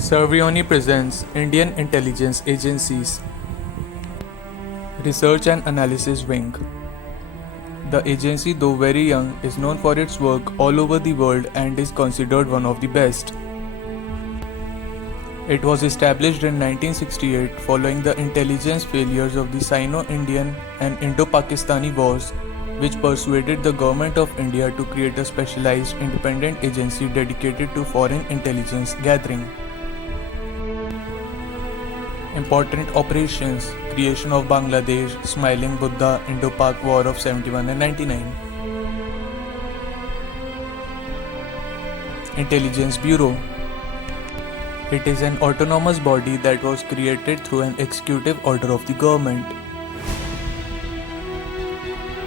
Servioni presents Indian Intelligence Agencies Research and Analysis Wing. The agency, though very young, is known for its work all over the world and is considered one of the best. It was established in 1968 following the intelligence failures of the Sino-Indian and Indo-Pakistani wars, which persuaded the Government of India to create a specialized independent agency dedicated to foreign intelligence gathering. Important operations: creation of Bangladesh, Smiling Buddha, Indo-Pak War of 71 and 99. Intelligence Bureau. It is an autonomous body that was created through an executive order of the government.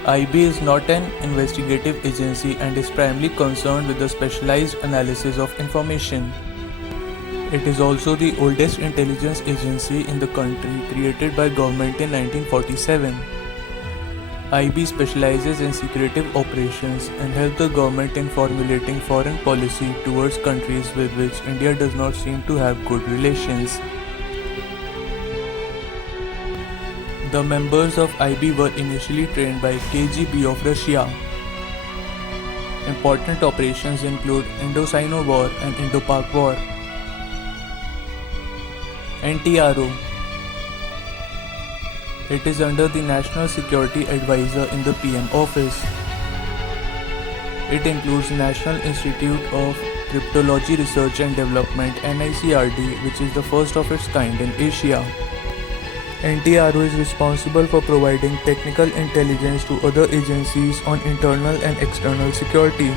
IB is not an investigative agency and is primarily concerned with the specialized analysis of information. It is also the oldest intelligence agency in the country, created by government in 1947. IB specializes in secretive operations and helps the government in formulating foreign policy towards countries with which India does not seem to have good relations. The members of IB were initially trained by KGB of Russia. Important operations include Indo-Sino War and Indo-Pak War. NTRO. It is under the National Security Advisor in the PM office. It includes National Institute of Cryptology Research and Development NICRD, which is the first of its kind in Asia. NTRO is responsible for providing technical intelligence to other agencies on internal and external security.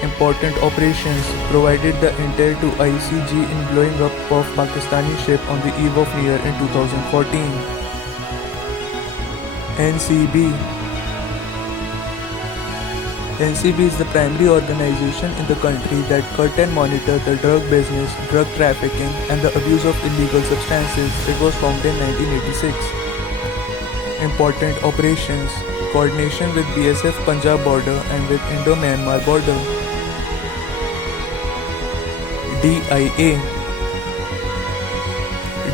Important operations: provided the intel to ICG in blowing up of Pakistani ship on the eve of New Year in 2014. NCB. NCB is the primary organization in the country that cut and monitor the drug business, drug trafficking, and the abuse of illegal substances. It was formed in 1986. Important operations: coordination with BSF Punjab border and with Indo-Myanmar border. DIA.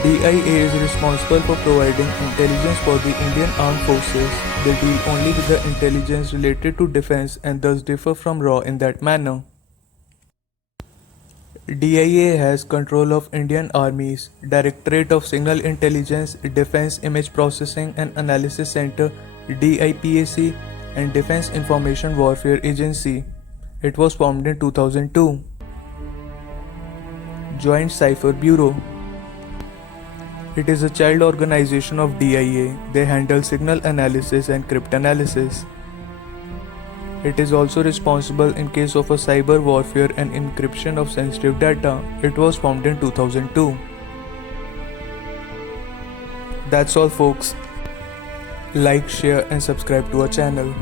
DIA is responsible for providing intelligence for the Indian Armed Forces. They deal only with the intelligence related to defense and thus differ from RAW in that manner. DIA has control of Indian Armies, Directorate of Signal Intelligence, Defense Image Processing and Analysis Center DIPAC, and Defense Information Warfare Agency. It was formed in 2002. Joint Cipher Bureau. It is a child organization of DIA. They handle signal analysis and cryptanalysis. It is also responsible in case of a cyber warfare and encryption of sensitive data. It was formed in 2002. That's all, folks. Like, share and subscribe to our channel.